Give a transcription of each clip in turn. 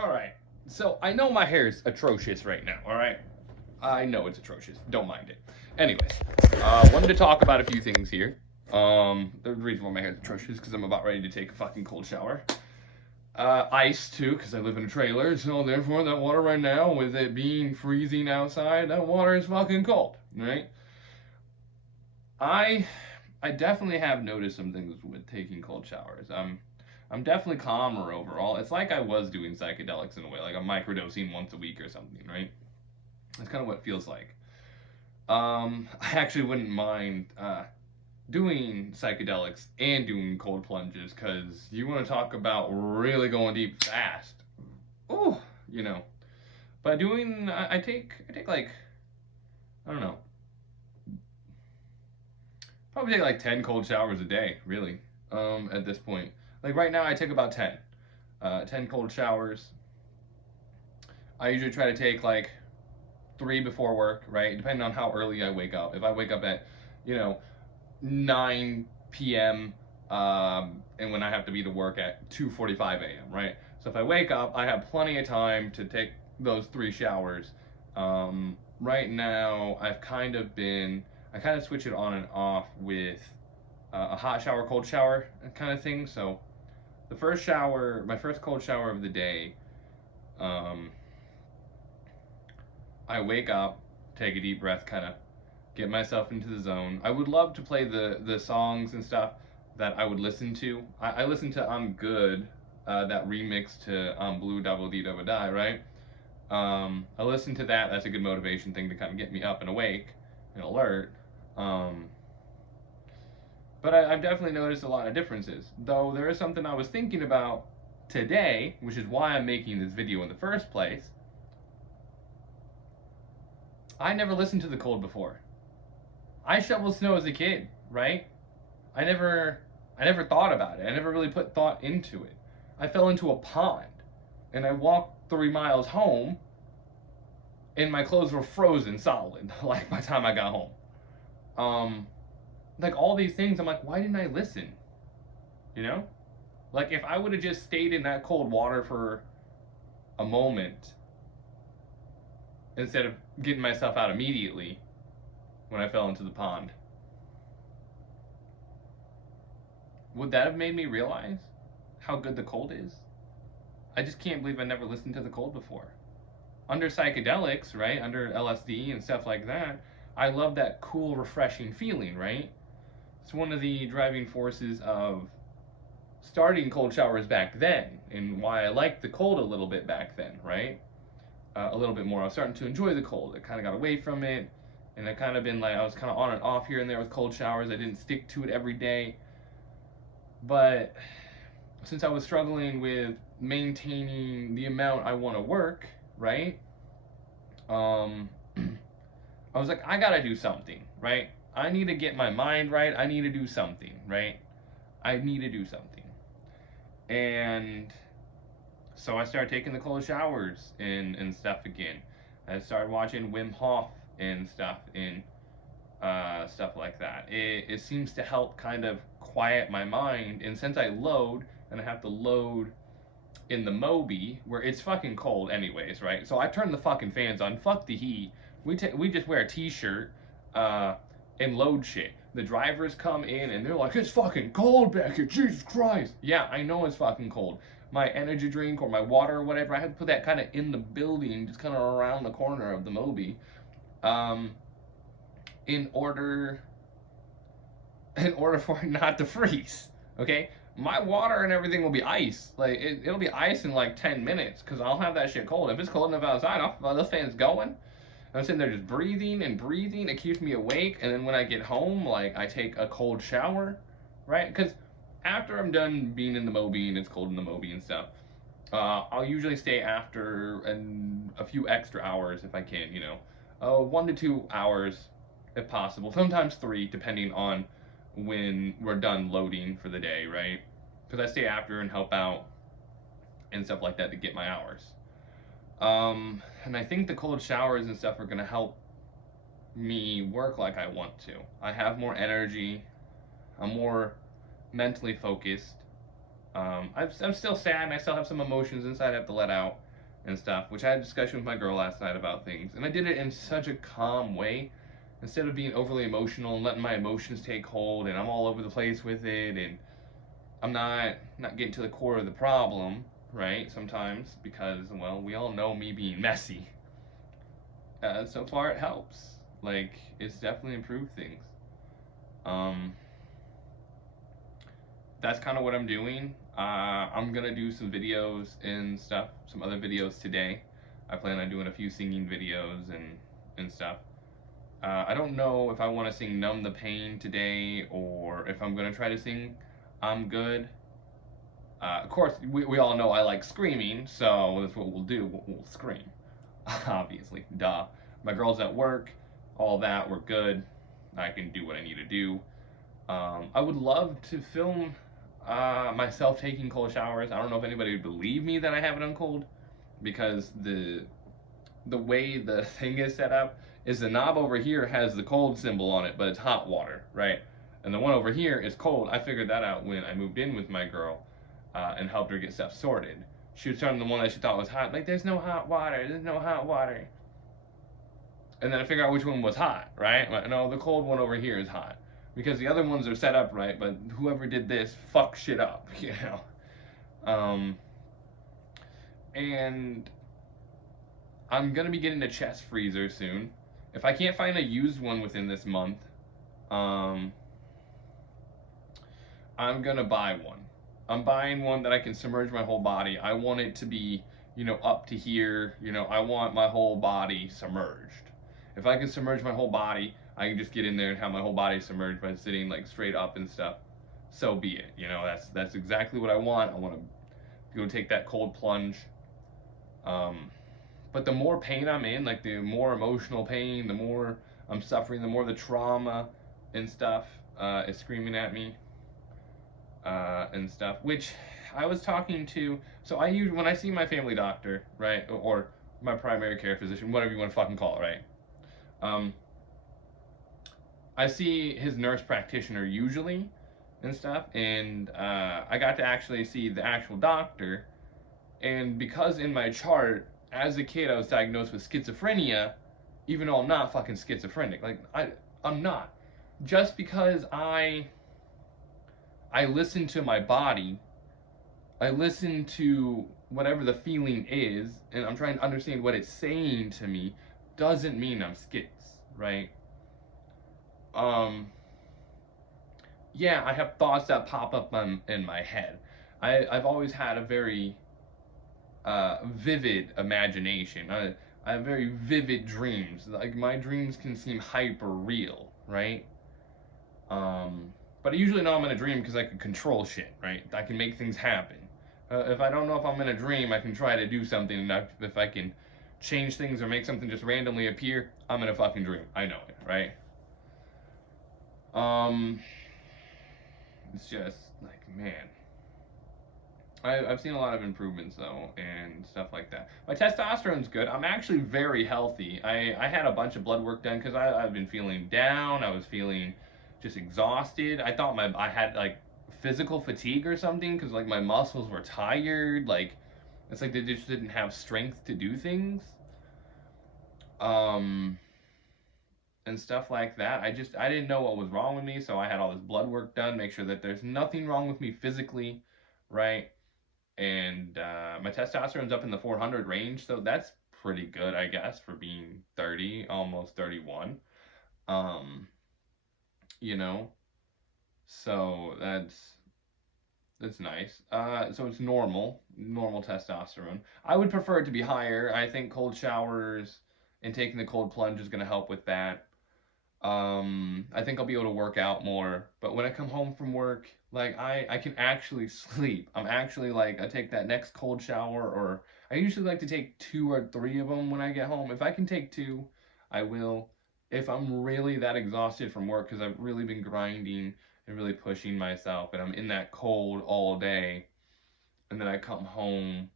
All right. So I know my hair is atrocious right now. All right. I know it's atrocious. Don't mind it. Anyways, wanted to talk about a few things here. The reason why my hair is atrocious is because I'm about ready to take a fucking cold shower. Ice too, because I live in a trailer. So therefore, that water right now, with it being freezing outside, that water is fucking cold. Right. I I definitely have noticed some things with taking cold showers. I'm definitely calmer overall. It's like I was doing psychedelics in a way, like I'm microdosing once a week or something, right? That's kind of what it feels like. I actually wouldn't mind doing psychedelics and doing cold plunges because you want to talk about really going deep fast. Ooh, you know. But doing, I take like, I don't know, probably take like 10 cold showers a day, really, at this point. Like right now, I take about 10. 10 cold showers. I usually try to take like 3 before work, right? Depending on how early I wake up. If I wake up at, you know, 9 p.m., and when I have to be to work at 2:45 a.m., right? So if I wake up, I have plenty of time to take those 3 showers. Right now, I kind of switch it on and off with a hot shower, cold shower kind of thing. So the first shower, my first cold shower of the day, um, I wake up, take a deep breath, kind of get myself into the zone. I would love to play the songs and stuff that I would listen to. I listen to I'm Good, that remix to Blue Double D Double Die, right? I listen to that. That's a good motivation thing to kind of get me up and awake and alert. Um, but I've definitely noticed a lot of differences. Though there is something I was thinking about today, which is why I'm making this video in the first place. I never listened to the cold before. I shoveled snow as a kid, right? I never I never thought about it. I never really put thought into it. I fell into a pond and I walked 3 miles home and my clothes were frozen solid like by the time I got home. Um like all these things I'm like, why didn't I listen? You know? Like if I would have just stayed in that cold water for a moment instead of getting myself out immediately when I fell into the pond, would that have made me realize how good the cold is? I just can't believe I never listened to the cold before. Under psychedelics, right? Under LSD and stuff like that, I love that cool, refreshing feeling, right? It's one of the driving forces of starting cold showers back then and why I liked the cold a little bit back then, right? A little bit more. I was starting to enjoy the cold. I kind of got away from it, and I kind of been like, I was kind of on and off here and there with cold showers. I didn't stick to it every day. But since I was struggling with maintaining the amount I want to work, right? Um, I was like, I gotta do something, right? I need to get my mind right. I need to do something, right? I need to do something. And so I started taking the cold showers and stuff again. I started watching Wim Hof and stuff like that. It seems to help kind of quiet my mind. And since I load, and I have to load in the Moby, where it's fucking cold anyways, right? So I turn the fucking fans on. Fuck the heat. We just wear a t-shirt and load shit. The drivers come in and they're like, it's fucking cold back here, Jesus Christ. Yeah, I know it's fucking cold. My energy drink or my water or whatever, I had to put that kind of in the building, just kind of around the corner of the Moby, um, in order for it not to freeze. Okay, my water and everything will be ice. Like it'll be ice in like 10 minutes because I'll have that shit cold. If it's cold enough outside, I'll those fans going. I'm sitting there just breathing and breathing. It keeps me awake. And then when I get home, like I take a cold shower, right? Because after I'm done being in the Moby and it's cold in the Moby and stuff, I'll usually stay after a few extra hours if I can, 1 to 2 hours if possible. Sometimes 3, depending on when we're done loading for the day, right? Because I stay after and help out and stuff like that to get my hours. And I think the cold showers and stuff are going to help me work like I want to. I have more energy. I'm more mentally focused. I'm still sad and I still have some emotions inside I have to let out. and stuff, which I had a discussion with my girl last night about things. And I did it in such a calm way, instead of being overly emotional and letting my emotions take hold, and I'm all over the place with it, and I'm not getting to the core of the problem, right? Sometimes, because, well, we all know me being messy. So far it helps. Like, it's definitely improved things. Um, that's kind of what I'm doing. I'm gonna do some videos and stuff, some other videos today. I plan on doing a few singing videos and stuff. I don't know if I want to sing Numb the Pain today, or if I'm gonna try to sing I'm Good. Of course, we all know I like screaming, so that's what we'll do. We'll scream. Obviously, duh. My girl's at work, all that, we're good. I can do what I need to do. I would love to film myself taking cold showers. I don't know if anybody would believe me that I have it on cold, because the way the thing is set up is the knob over here has the cold symbol on it, but it's hot water, right? And the one over here is cold. I figured that out when I moved in with my girl and helped her get stuff sorted. She was turning the one that she thought was hot, like, there's no hot water, there's no hot water. And then I figured out which one was hot, right? Like, no, the cold one over here is hot. Because the other ones are set up right, but whoever did this fucked shit up, you know? And I'm gonna be getting a chest freezer soon. If I can't find a used one within this month, I'm gonna buy one. I'm buying one that I can submerge my whole body. I want it to be, you know, up to here. You know, I want my whole body submerged. If I can submerge my whole body, I can just get in there and have my whole body submerged by sitting like straight up and stuff. So be it. You know, that's exactly what I want. I want to go take that cold plunge. But the more pain I'm in, like the more emotional pain, the more I'm suffering, the more the trauma and stuff is screaming at me and stuff. Which I was talking to. So I use when I see my family doctor, right, or my primary care physician, whatever you want to fucking call it, right? I see his nurse practitioner usually and stuff, and I got to actually see the actual doctor. And because in my chart, as a kid, I was diagnosed with schizophrenia, even though I'm not fucking schizophrenic. Like, I'm not. Just because I listen to my body, I listen to whatever the feeling is, and I'm trying to understand what it's saying to me, doesn't mean I'm schiz, right? Yeah, I have thoughts that pop up in my head. I've always had a very vivid imagination. I have very vivid dreams. Like, my dreams can seem hyper real, right? But I usually know I'm in a dream because I can control shit, right? I can make things happen. If I don't know if I'm in a dream, I can try to do something, and if I can change things or make something just randomly appear, I'm in a fucking dream. I know it, right? It's just like, man. I've seen a lot of improvements though, and stuff like that. My testosterone's good. I'm actually very healthy. I had a bunch of blood work done because I've been feeling down. I was feeling just exhausted. I thought I had like physical fatigue or something because like my muscles were tired. Like, it's like they just didn't have strength to do things. And stuff like that. I didn't know what was wrong with me, so I had all this blood work done, make sure that there's nothing wrong with me physically, right? And my testosterone's up in the 400 range, so that's pretty good, I guess, for being 30, almost 31. You know, so that's nice. So it's normal testosterone. I would prefer it to be higher. I think cold showers and taking the cold plunge is going to help with that. I think I'll be able to work out more, but when I come home from work, like, I can actually sleep. I'm actually like, I take that next cold shower, or I usually like to take 2 or 3 of them when I get home. If I can take 2, I will. If I'm really that exhausted from work, because I've really been grinding and really pushing myself, and I'm in that cold all day, and then I come home,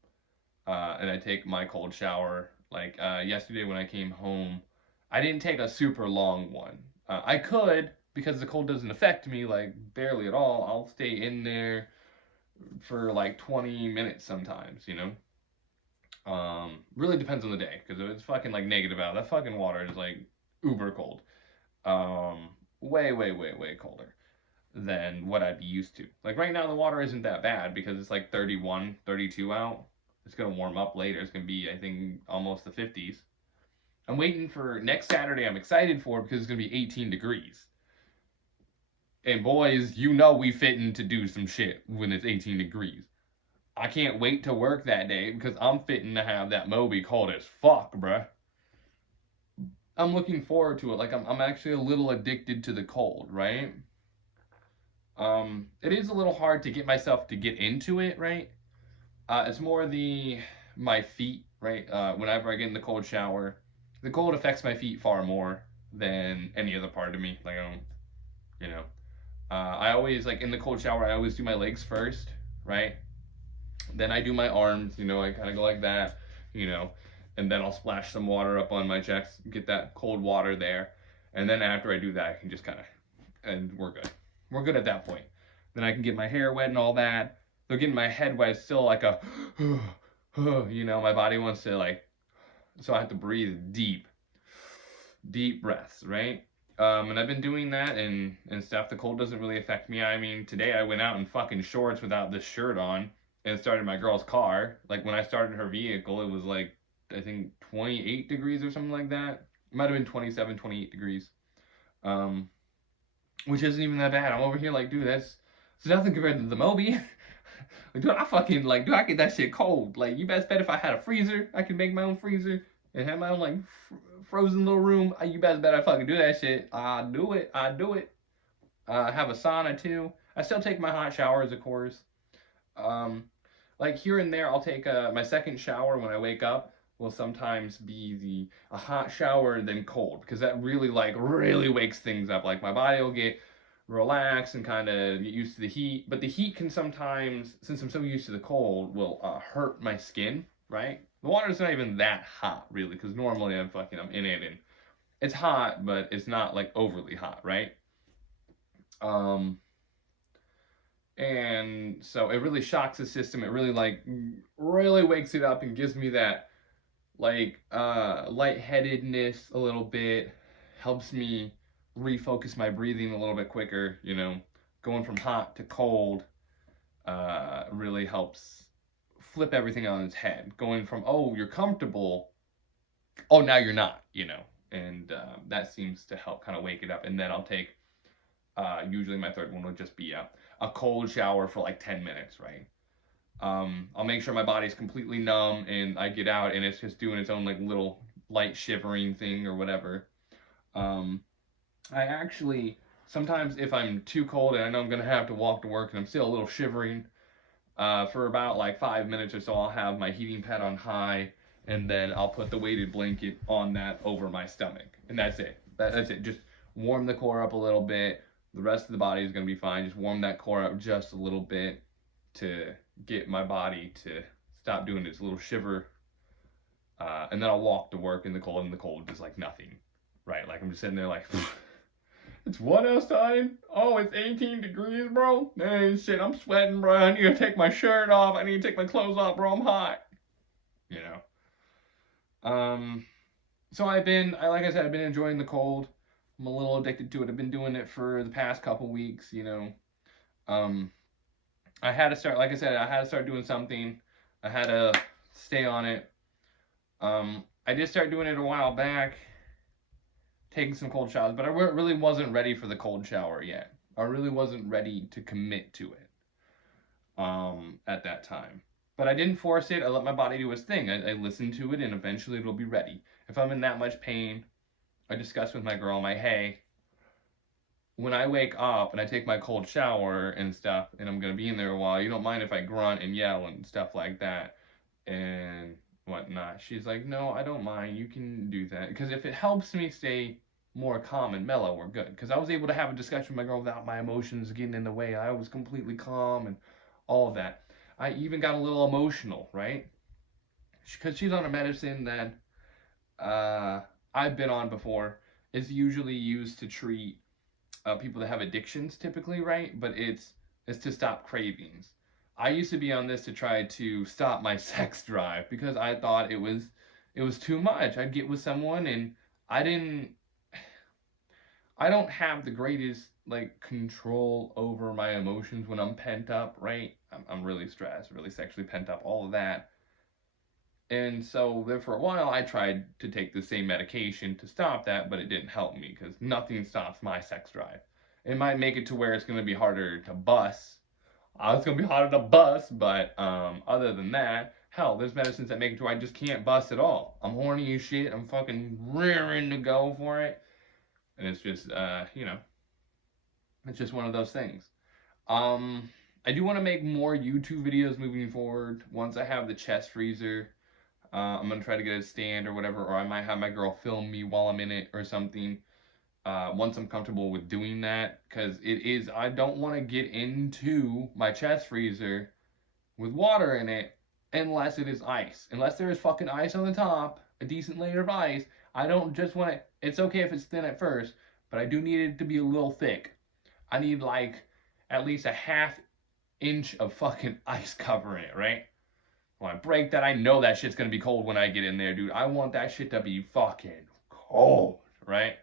and I take my cold shower, like, yesterday when I came home, I didn't take a super long one. I could, because the cold doesn't affect me, like, barely at all. I'll stay in there for like 20 minutes sometimes, you know? Really depends on the day, because if it's fucking like negative out, that fucking water is like uber cold. Way, way, way, way colder than what I'd be used to. Like right now, the water isn't that bad because it's like 31, 32 out. It's gonna warm up later. It's gonna be, I think, almost the 50s. I'm waiting for next Saturday. I'm excited for because it's gonna be 18 degrees. And boys, you know we fitting to do some shit when it's 18 degrees. I can't wait to work that day because I'm fitting to have that Moby cold as fuck, bruh. I'm looking forward to it. Like I'm actually a little addicted to the cold, right? It is a little hard to get myself to get into it, right? It's more my feet, right? Whenever I get in the cold shower, the cold affects my feet far more than any other part of me. Like I don't, you know. I always like in the cold shower. I always do my legs first, right? Then I do my arms. You know, I kind of go like that, you know, and then I'll splash some water up on my chest, get that cold water there, and then after I do that, I can just kind of, and we're good. We're good at that point. Then I can get my hair wet and all that. So getting my head wet is still like a, you know, my body wants to like, so I have to breathe deep breaths, right? And I've been doing that and stuff. The cold doesn't really affect me. I mean, today I went out in fucking shorts without this shirt on and started my girl's car. Like when I started her vehicle, it was like, I think 28 degrees or something like that. It might have been 27, 28 degrees. Which isn't even that bad. I'm over here like, dude, that's nothing compared to the Moby. Like, dude, I get that shit cold. Like, you best bet if I had a freezer, I could make my own freezer and have my own, like, frozen little room. You best bet I fucking do that shit. I do it. I have a sauna, too. I still take my hot showers, of course. Like, here and there, I'll take my second shower when I wake up will sometimes be a hot shower and then cold, because that really, like, really wakes things up. Like, my body will get relax and kind of get used to the heat. But the heat can sometimes, since I'm so used to the cold, will hurt my skin, right? The water's not even that hot, really, because normally I'm in it and it's hot, but it's not like overly hot, right? And so it really shocks the system. It really wakes it up and gives me that lightheadedness a little bit, helps me refocus my breathing a little bit quicker, you know. Going from hot to cold really helps flip everything on its head. Going from, oh, you're comfortable, oh, now you're not, you know. And that seems to help kind of wake it up. And then I'll take, usually my third one would just be a cold shower for like 10 minutes, right? I'll make sure my body's completely numb and I get out and it's just doing its own like little light shivering thing or whatever. I actually, sometimes if I'm too cold and I know I'm going to have to walk to work and I'm still a little shivering, for about like 5 minutes or so, I'll have my heating pad on high and then I'll put the weighted blanket on that over my stomach. And that's it. That's it. Just warm the core up a little bit. The rest of the body is going to be fine. Just warm that core up just a little bit to get my body to stop doing its little shiver. And then I'll walk to work in the cold, and the cold is like nothing, right? Like I'm just sitting there like, it's what outside? Oh, it's 18 degrees, bro? Man, shit, I'm sweating, bro. I need to take my shirt off. I need to take my clothes off, bro. I'm hot. You know? So like I said, I've been enjoying the cold. I'm a little addicted to it. I've been doing it for the past couple weeks, you know. I had to start, like I said, I had to start doing something. I had to stay on it. I did start doing it a while back, taking some cold showers, but I really wasn't ready for the cold shower yet. I really wasn't ready to commit to it at that time. But I didn't force it. I let my body do its thing. I listened to it, and eventually it'll be ready. If I'm in that much pain, I discuss with my girl, hey, when I wake up and I take my cold shower and stuff, and I'm going to be in there a while, you don't mind if I grunt and yell and stuff like that and whatnot. She's like, no, I don't mind. You can do that. Because if it helps me stay more calm and mellow, we're good. Because I was able to have a discussion with my girl without my emotions getting in the way. I was completely calm and all of that. I even got a little emotional, right? Because she's on a medicine that I've been on before. It's usually used to treat people that have addictions, typically, right? But it's to stop cravings. I used to be on this to try to stop my sex drive because I thought it was too much. I'd get with someone and I didn't I don't have the greatest like control over my emotions when I'm pent up, right? I'm really stressed, really sexually pent up, all of that. And so there for a while I tried to take the same medication to stop that, but it didn't help me because nothing stops my sex drive. It might make it to where it's going to be harder to bust. It's going to be harder to bust, but other than that, hell, there's medicines that make it to where I just can't bust at all. I'm horny as shit. I'm fucking rearing to go for it. And it's just, it's just one of those things. I do want to make more YouTube videos moving forward. Once I have the chest freezer, I'm gonna try to get a stand or whatever, or I might have my girl film me while I'm in it or something. Once I'm comfortable with doing that, because I don't want to get into my chest freezer with water in it unless it is ice. Unless there is fucking ice on the top, a decent layer of ice. I don't just want it. It's okay if it's thin at first, but I do need it to be a little thick. I need like at least a half inch of fucking ice covering it, right? When I break that, I know that shit's gonna be cold when I get in there, dude. I want that shit to be fucking cold, right?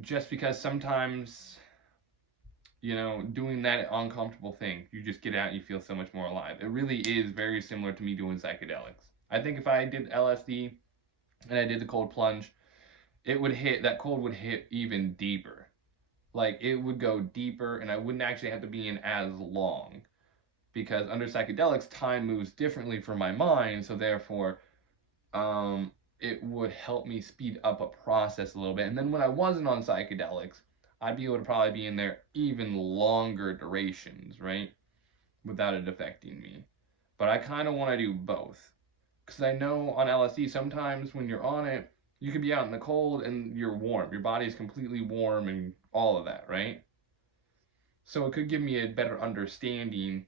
Just because sometimes, doing that uncomfortable thing, you just get out and you feel so much more alive. It really is very similar to me doing psychedelics. I think if I did LSD and I did the cold plunge, that cold would hit even deeper. Like, it would go deeper and I wouldn't actually have to be in as long. Because under psychedelics, time moves differently for my mind, so therefore, it would help me speed up a process a little bit. And then when I wasn't on psychedelics, I'd be able to probably be in there even longer durations, right? Without it affecting me. But I kind of want to do both. Because I know on LSD, sometimes when you're on it, you could be out in the cold and you're warm. Your body's completely warm and all of that, right? So it could give me a better understanding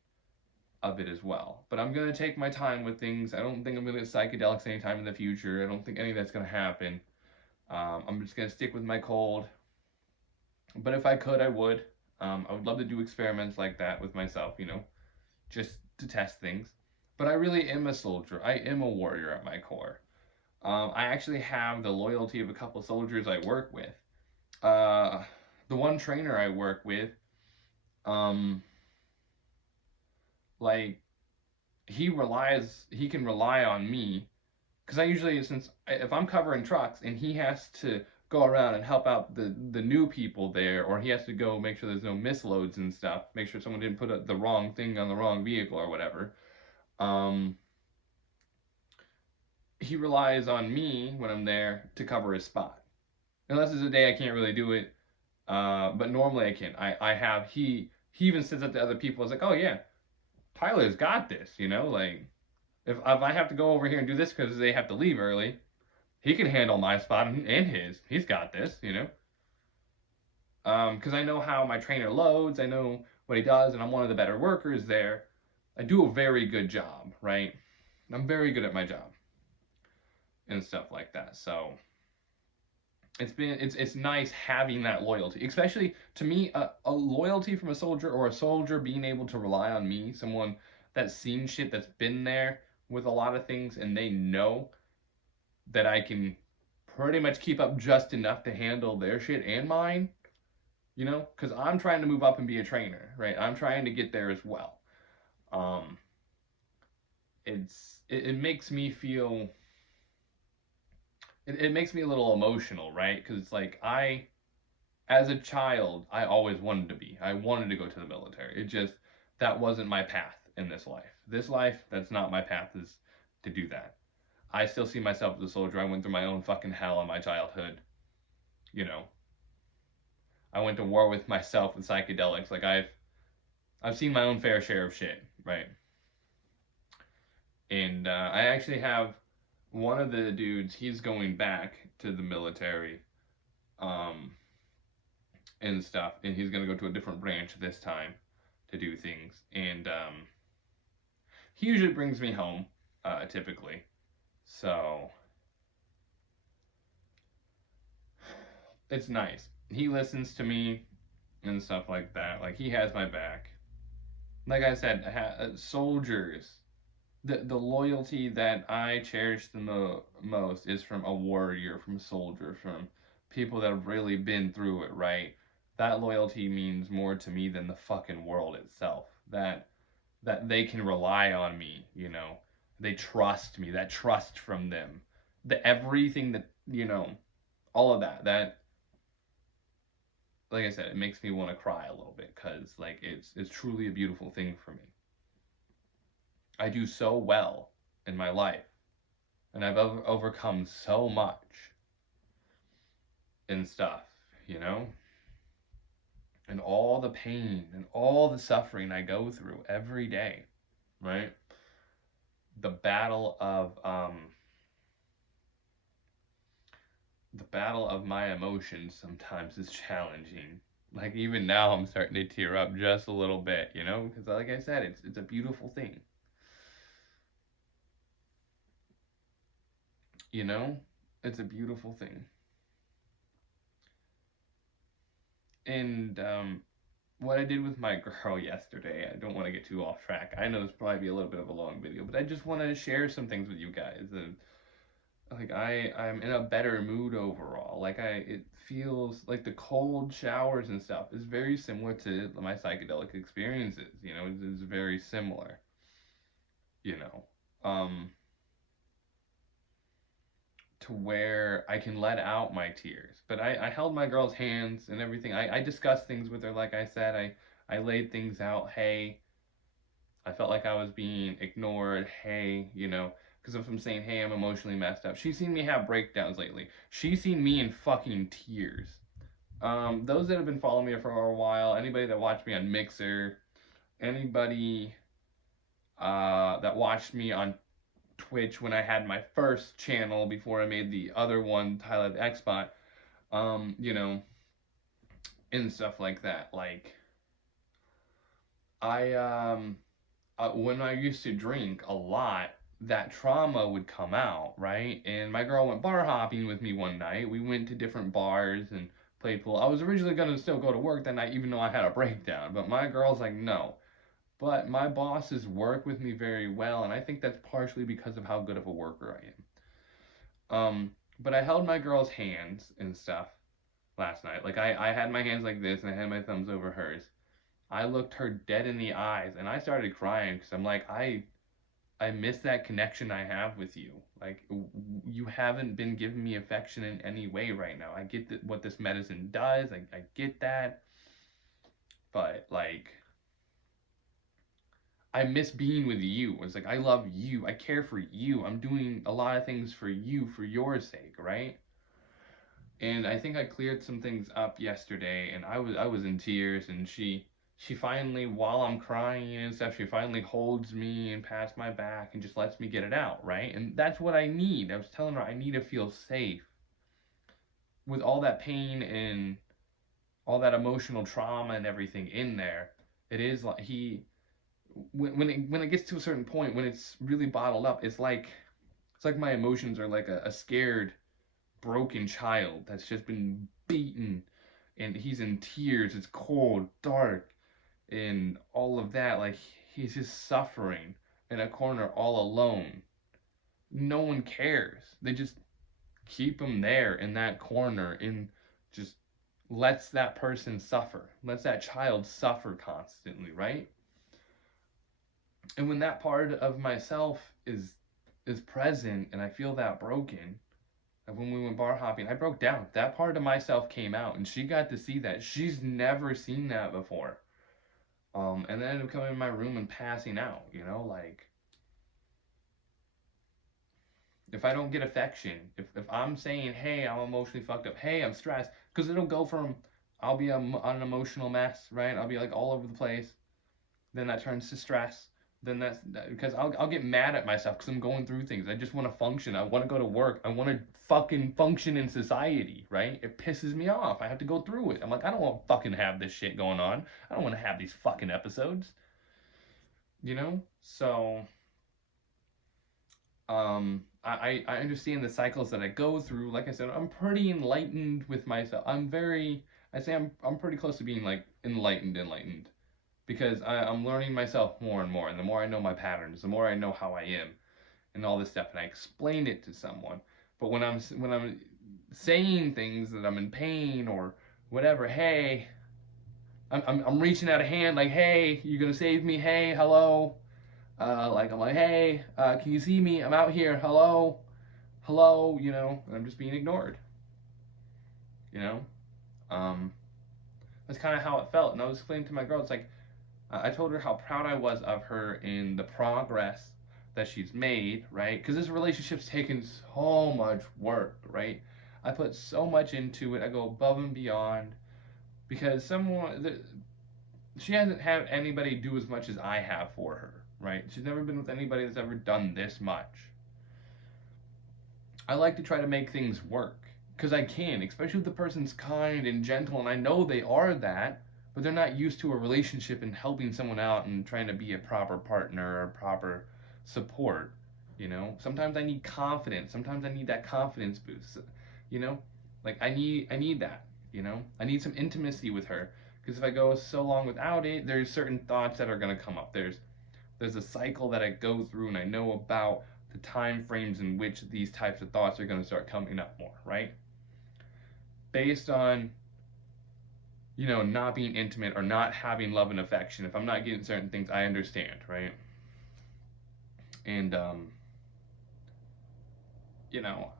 of it as well. But I'm going to take my time with things. I don't think I'm going to get psychedelics anytime in the future. I don't think any of that's going to happen. I'm just going to stick with my cold. But if I could, I would. I would love to do experiments like that with myself, just to test things. But I really am a soldier. I am a warrior at my core. I actually have the loyalty of a couple soldiers I work with. The one trainer I work with, like, he can rely on me, because I usually, if I'm covering trucks and he has to go around and help out the new people there, or he has to go make sure there's no misloads and stuff, make sure someone didn't put the wrong thing on the wrong vehicle or whatever, he relies on me when I'm there to cover his spot. Unless it's a day I can't really do it, but normally I can. He even says that to other people. It's like, oh yeah, Tyler's got this, like, if I have to go over here and do this because they have to leave early, he can handle my spot and his. He's got this, because I know how my trainer loads, I know what he does, and I'm one of the better workers there. I do a very good job, right? I'm very good at my job and stuff like that. So it's nice having that loyalty, especially to me, a loyalty from a soldier, or a soldier being able to rely on me, someone that's seen shit, that's been there with a lot of things, and they know that I can pretty much keep up just enough to handle their shit and mine, because I'm trying to move up and be a trainer, right? I'm trying to get there as well. It makes me feel, it makes me a little emotional, right? Because it's like, as a child, I always wanted to be. I wanted to go to the military. That wasn't my path in this life. This life, that's not my path, is to do that. I still see myself as a soldier. I went through my own fucking hell in my childhood. I went to war with myself with psychedelics. Like, I've seen my own fair share of shit, right? And I actually have one of the dudes, he's going back to the military, and stuff, and he's going to go to a different branch this time to do things. And he usually brings me home, typically. So it's nice. He listens to me and stuff like that. Like, he has my back. Like I said, soldiers. The loyalty that I cherish the most is from a warrior, from a soldier, from people that have really been through it, right? That loyalty means more to me than the fucking world itself. That they can rely on me, you know. They trust me. That trust from them. The everything that, you know, all of that. That, like I said, it makes me want to cry a little bit cuz like it's truly a beautiful thing for me. I do so well in my life and I've overcome so much and stuff, you know? And all the pain and all the suffering I go through every day, right? The battle of my emotions sometimes is challenging. Like even now I'm starting to tear up just a little bit, you know? Because like I said, it's a beautiful thing. You know? It's a beautiful thing. And what I did with my girl yesterday, I don't want to get too off track. I know this probably be a little bit of a long video, but I just want to share some things with you guys. And like I'm in a better mood overall. Like it feels like the cold showers and stuff is very similar to my psychedelic experiences. You know, it's very similar. You know, to where I can let out my tears. But I held my girl's hands and everything. I discussed things with her, like I said. I laid things out. Hey, I felt like I was being ignored. Hey, you know, because if I'm saying, hey, I'm emotionally messed up. She's seen me have breakdowns lately. She's seen me in fucking tears. Those that have been following me for a while, anybody that watched me on Mixer, anybody that watched me on Twitch when I had my first channel before I made the other one, Tyler the Xbot, you know, and stuff like that. Like, I, when I used to drink a lot, that trauma would come out, right? And my girl went bar hopping with me one night. We went to different bars and played pool. I was originally going to still go to work that night, even though I had a breakdown, but my girl's like, no. But my bosses work with me very well, and I think that's partially because of how good of a worker I am. But I held my girl's hands and stuff last night. Like I had my hands like this, and I had my thumbs over hers. I looked her dead in the eyes, and I started crying because I'm like, I miss that connection I have with you. Like you haven't been giving me affection in any way right now. I get what this medicine does. I get that, but like I miss being with you. It's like I love you. I care for you. I'm doing a lot of things for you for your sake, right? And I think I cleared some things up yesterday and I was in tears and she finally, while I'm crying and stuff, she finally holds me and pats my back and just lets me get it out, right? And that's what I need. I was telling her I need to feel safe with all that pain and all that emotional trauma and everything in there. It is like when it gets to a certain point, when it's really bottled up, it's like my emotions are like a scared broken child that's just been beaten and he's in tears. It's cold, dark, and all of that. Like he's just suffering in a corner all alone. No one cares. They just keep him there in that corner and just lets that person suffer, lets that child suffer constantly, right? And when that part of myself is present and I feel that broken, like when we went bar hopping, I broke down. That part of myself came out and she got to see that. She's never seen that before. And then I ended up coming in my room and passing out, you know, like if I don't get affection, if I'm saying, hey, I'm emotionally fucked up, hey, I'm stressed, because it'll go from I'll be an emotional mess, right? I'll be like all over the place. Then that turns to stress. Then that's because I'll get mad at myself because I'm going through things. I just want to function. I want to go to work. I want to fucking function in society, right? It pisses me off. I have to go through it. I'm like, I don't want to fucking have this shit going on. I don't want to have these fucking episodes, you know? So, I understand the cycles that I go through. Like I said, I'm pretty enlightened with myself. I say I'm pretty close to being like enlightened. because I'm learning myself more and more, and the more I know my patterns, the more I know how I am, and all this stuff, and I explain it to someone. But when I'm saying things that I'm in pain or whatever, hey, I'm reaching out a hand like, hey, you gonna save me? Hey, hello. Like I'm like, hey, can you see me? I'm out here. Hello, hello. And I'm just being ignored. You know, um, that's kind of how it felt. And I was explaining to my girl, it's like I told her how proud I was of her in the progress that she's made, right? Because this relationship's taken so much work, right? I put so much into it. I go above and beyond because she hasn't had anybody do as much as I have for her, right? She's never been with anybody that's ever done this much. I like to try to make things work because I can, especially if the person's kind and gentle, and I know they are that, but they're not used to a relationship and helping someone out and trying to be a proper partner or proper support. Sometimes I need confidence. Sometimes I need that confidence boost. You know, like I need that. I need some intimacy with her because if I go so long without it, there's certain thoughts that are gonna come up. There's a cycle that I go through, and I know about the time frames in which these types of thoughts are going to start coming up more, right? Based on not being intimate or not having love and affection. If I'm not getting certain things, I understand, right? And you know,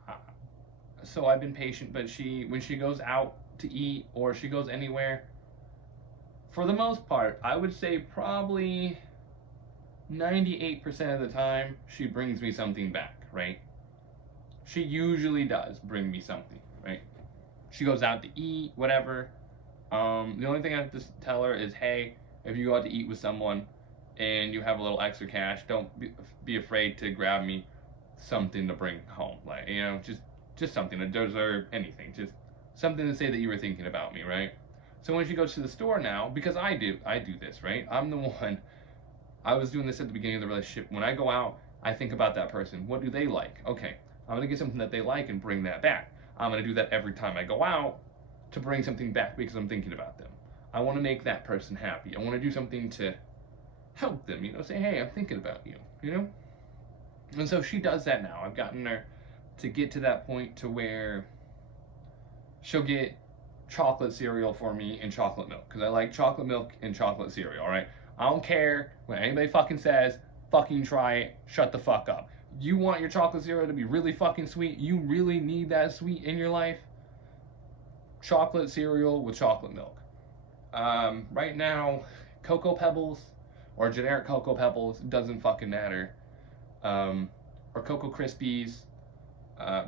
so I've been patient, but when she goes out to eat or she goes anywhere, for the most part, I would say probably 98% of the time, she brings me something back, right? She usually does bring me something, right? She goes out to eat, whatever. The only thing I have to tell her is, hey, if you go out to eat with someone and you have a little extra cash, don't be afraid to grab me something to bring home. Like, just something, a dessert, anything. Just something to say that you were thinking about me, right? So when she goes to the store now, because I do this, right? I'm the one. I was doing this at the beginning of the relationship. When I go out, I think about that person. What do they like? Okay, I'm gonna get something that they like and bring that back. I'm gonna do that every time I go out to bring something back because I'm thinking about them. I want to make that person happy. I want to do something to help them. Say, hey, I'm thinking about you. And so she does that now. I've gotten her to get to that point to where she'll get chocolate cereal for me and chocolate milk because I like chocolate milk and chocolate cereal. All right. I don't care what anybody fucking says. Fucking try it. Shut the fuck up. You want your chocolate cereal to be really fucking sweet? You really need that sweet in your life? Chocolate cereal with chocolate milk. Right now, Cocoa Pebbles or generic Cocoa Pebbles doesn't fucking matter. Or Cocoa Krispies.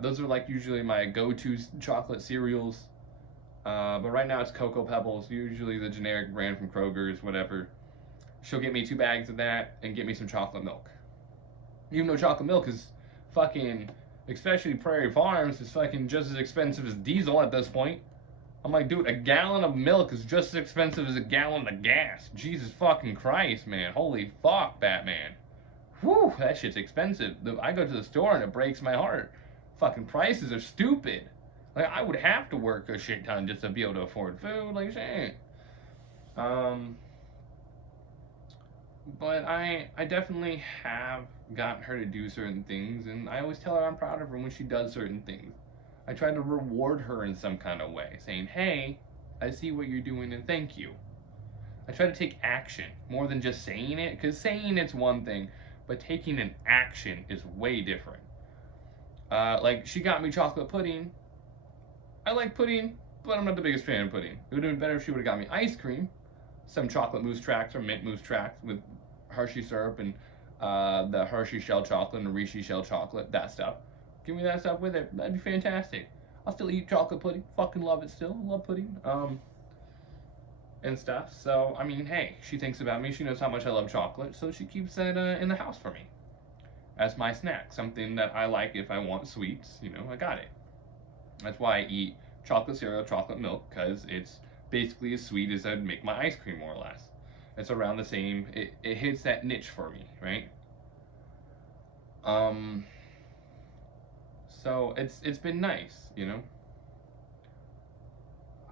Those are like usually my go-to chocolate cereals. But right now it's Cocoa Pebbles, usually the generic brand from Kroger's, whatever. She'll get me 2 bags of that and get me some chocolate milk. Even though chocolate milk is fucking, especially Prairie Farms, is fucking just as expensive as diesel at this point. I'm like, dude, a gallon of milk is just as expensive as a gallon of gas. Jesus fucking Christ, man. Holy fuck, Batman. Whew, that shit's expensive. I go to the store and it breaks my heart. Fucking prices are stupid. Like, I would have to work a shit ton just to be able to afford food. Like, shit. But I definitely have gotten her to do certain things, and I always tell her I'm proud of her when she does certain things. I try to reward her in some kind of way, saying, hey, I see what you're doing and thank you. I try to take action more than just saying it, because saying it's one thing, but taking an action is way different. Like, she got me chocolate pudding. I like pudding, but I'm not the biggest fan of pudding. It would have been better if she would have got me ice cream, some chocolate mousse tracks or mint mousse tracks with Hershey syrup and the Hershey shell chocolate and the Reese's shell chocolate, that stuff. Give me that stuff with it. That'd be fantastic. I'll still eat chocolate pudding. Fucking love it still. Love pudding. And stuff. So, I mean, hey, she thinks about me. She knows how much I love chocolate, so she keeps that in the house for me as my snack. Something that I like if I want sweets. I got it. That's why I eat chocolate cereal, chocolate milk, because it's basically as sweet as I'd make my ice cream, more or less. It's around the same. It hits that niche for me, right? So it's been nice,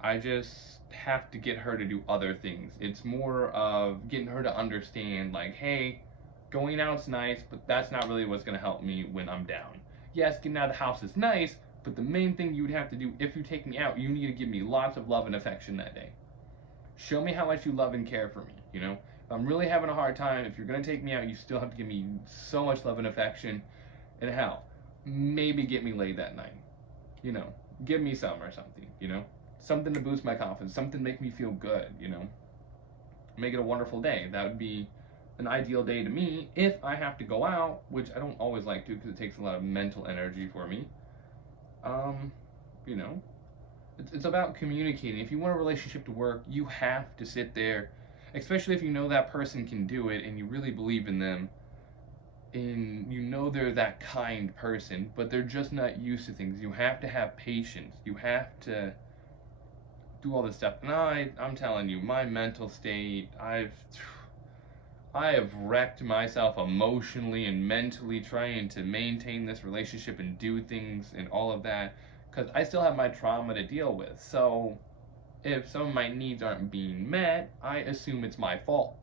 I just have to get her to do other things. It's more of getting her to understand, like, hey, going out's nice, but that's not really what's going to help me when I'm down. Yes, getting out of the house is nice, but the main thing you would have to do if you take me out, you need to give me lots of love and affection that day. Show me how much you love and care for me, you know? If I'm really having a hard time, if you're going to take me out, you still have to give me so much love and affection. And hell, maybe get me laid that night. You know, give me some or something, you know? Something to boost my confidence, something to make me feel good, you know? Make it a wonderful day. That would be an ideal day to me if I have to go out, which I don't always like to because it takes a lot of mental energy for me. You know, it's about communicating. If you want a relationship to work, you have to sit there, especially if you know that person can do it and you really believe in them and you know they're that kind person, but they're just not used to things. You have to have patience. You have to do all this stuff. And I'm telling you, my mental state, I have wrecked myself emotionally and mentally trying to maintain this relationship and do things and all of that because I still have my trauma to deal with. So if some of my needs aren't being met, I assume it's my fault.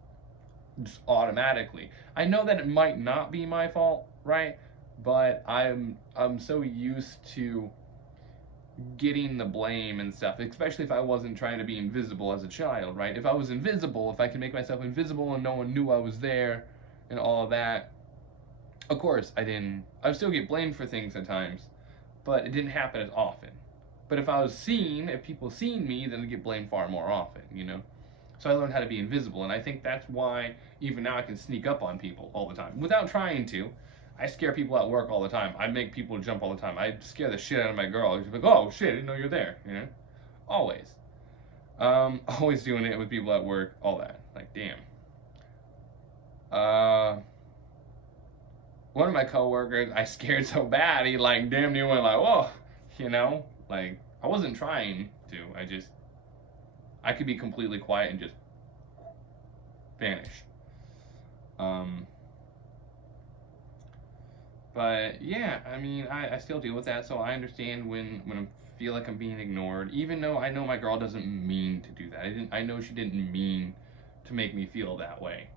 Just automatically. I know that it might not be my fault, right? But I'm so used to getting the blame and stuff, especially if I wasn't trying to be invisible as a child, right? If I was invisible, if I could make myself invisible and no one knew I was there and all of that, of course I would still get blamed for things at times, but it didn't happen as often. But if I was seen, if people seen me, then I'd get blamed far more often, you know? So I learned how to be invisible, and I think that's why even now I can sneak up on people all the time without trying to. I scare people at work all the time. I make people jump all the time. I scare the shit out of my girl. She's like, oh shit, I didn't know you're there, you know? Always. Always doing it with people at work, all that. Like, damn. One of my coworkers, I scared so bad, he like damn near went like, whoa, you know? Like, I wasn't trying to. I could be completely quiet and just vanish. But yeah, I mean, I still deal with that, so I understand when I feel like I'm being ignored, even though I know my girl doesn't mean to do that. I know she didn't mean to make me feel that way.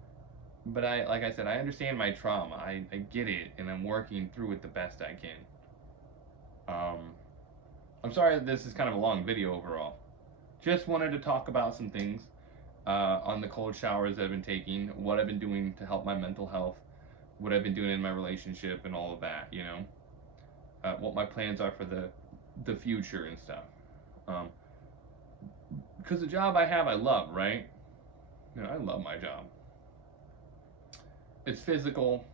But like I said, I understand my trauma. I get it, and I'm working through it the best I can. I'm sorry that this is kind of a long video overall. Just wanted to talk about some things on the cold showers that I've been taking, what I've been doing to help my mental health, what I've been doing in my relationship and all of that, you know, what my plans are for the future and stuff. Because the job I have, I love, right? You know, I love my job. It's physical.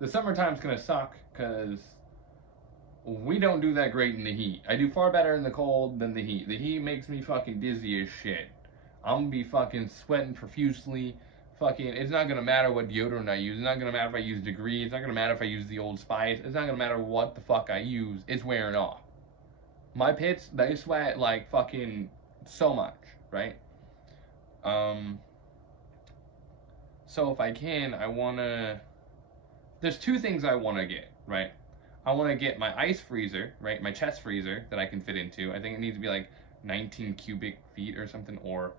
The summertime's gonna suck because we don't do that great in the heat. I do far better in the cold than the heat. The heat makes me fucking dizzy as shit. I'm gonna be fucking sweating profusely. Fucking, it's not gonna matter what deodorant I use. It's not gonna matter if I use Degree. It's not gonna matter if I use the Old Spice. It's not gonna matter what the fuck I use. It's wearing off. My pits, they sweat like fucking so much, right? So if I can, I wanna. There's two things I wanna get, right? I wanna get my ice freezer, right? My chest freezer that I can fit into. I think it needs to be like 19 cubic feet or something, or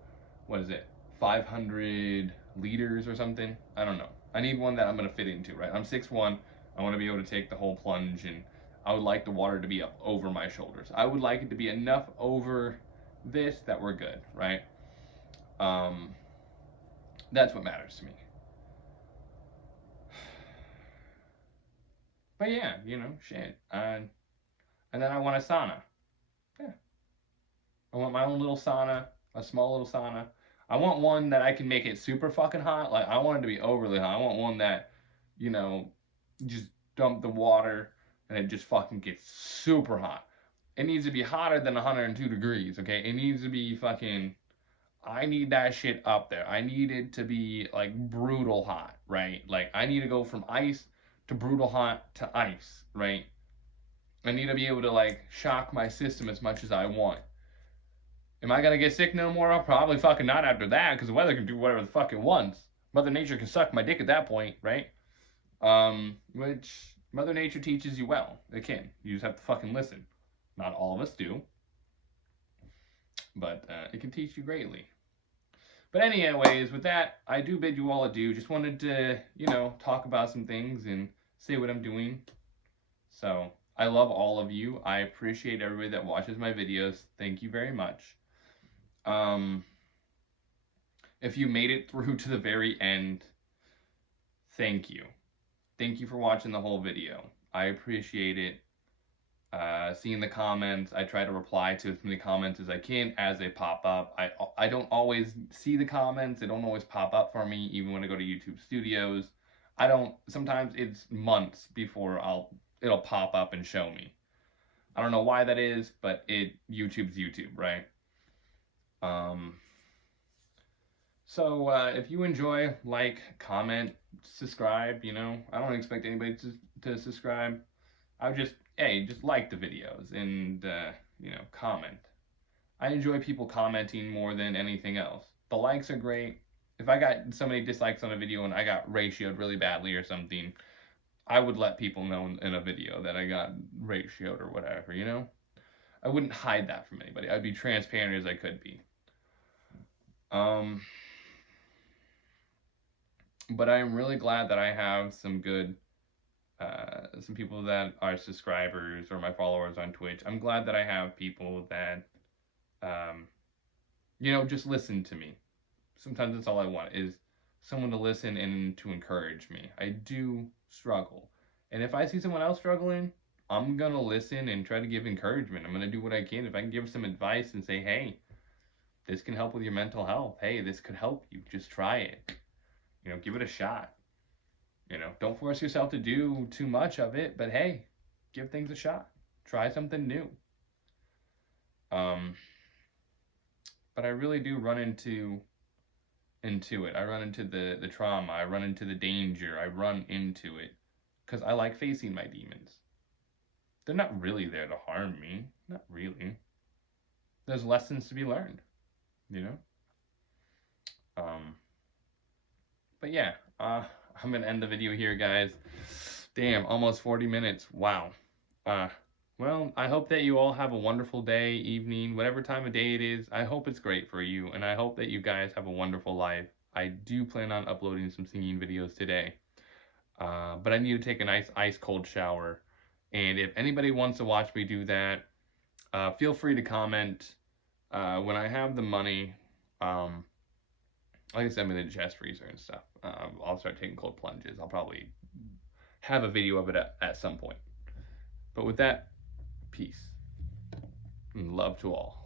what is it? 500 liters or something. I don't know. I need one that I'm gonna fit into, right? I'm 6'1". I want to be able to take the whole plunge, and I would like the water to be up over my shoulders. I would like it to be enough over this that we're good, right? That's what matters to me. But yeah, you know, shit. And then I want a sauna. Yeah. I want my own little sauna, a small little sauna. I want one that I can make it super fucking hot. Like, I want it to be overly hot. I want one that, you know, just dump the water and it just fucking gets super hot. It needs to be hotter than 102 degrees, okay? It needs to be fucking, I need that shit up there. I need it to be, like, brutal hot, right? Like, I need to go from ice to brutal hot to ice, right? I need to be able to, like, shock my system as much as I want. Am I gonna get sick no more? I'll probably fucking not after that, because the weather can do whatever the fuck it wants. Mother Nature can suck my dick at that point, right? Which Mother Nature teaches you well. It can. You just have to fucking listen. Not all of us do. but it can teach you greatly. But anyways, with that, I do bid you all adieu. Just wanted to, talk about some things and say what I'm doing. So, I love all of you. I appreciate everybody that watches my videos. Thank you very much. If you made it through to the very end, thank you. Thank you for watching the whole video. I appreciate it. Seeing the comments, I try to reply to as many comments as I can as they pop up. I don't always see the comments. They don't always pop up for me, even when I go to YouTube Studios. Sometimes it's months before it'll pop up and show me. I don't know why that is, but YouTube's YouTube, right? So if you enjoy, like, comment, subscribe, I don't expect anybody to subscribe. I would just like the videos and, comment. I enjoy people commenting more than anything else. The likes are great. If I got so many dislikes on a video and I got ratioed really badly or something, I would let people know in a video that I got ratioed or whatever, I wouldn't hide that from anybody. I'd be transparent as I could be. But I am really glad that I have some people that are subscribers or my followers on Twitch. I'm glad that I have people that, just listen to me. Sometimes that's all I want, is someone to listen and to encourage me. I do struggle. And if I see someone else struggling, I'm going to listen and try to give encouragement. I'm going to do what I can. If I can give some advice and say, hey, this can help with your mental health. Hey, this could help you. Just try it. Give it a shot. Don't force yourself to do too much of it, but hey, give things a shot. Try something new. But I really do run into it. I run into the trauma. I run into the danger. I run into it because I like facing my demons. They're not really there to harm me. Not really. There's lessons to be learned, But yeah, I'm going to end the video here, guys. Damn, almost 40 minutes. Wow. Well, I hope that you all have a wonderful day, evening, whatever time of day it is. I hope it's great for you, and I hope that you guys have a wonderful life. I do plan on uploading some singing videos today. But I need to take a nice ice-cold shower. And if anybody wants to watch me do that, feel free to comment. When I have the money, like I said, I'm in the chest freezer and stuff. I'll start taking cold plunges. I'll probably have a video of it at some point. But with that, peace and love to all.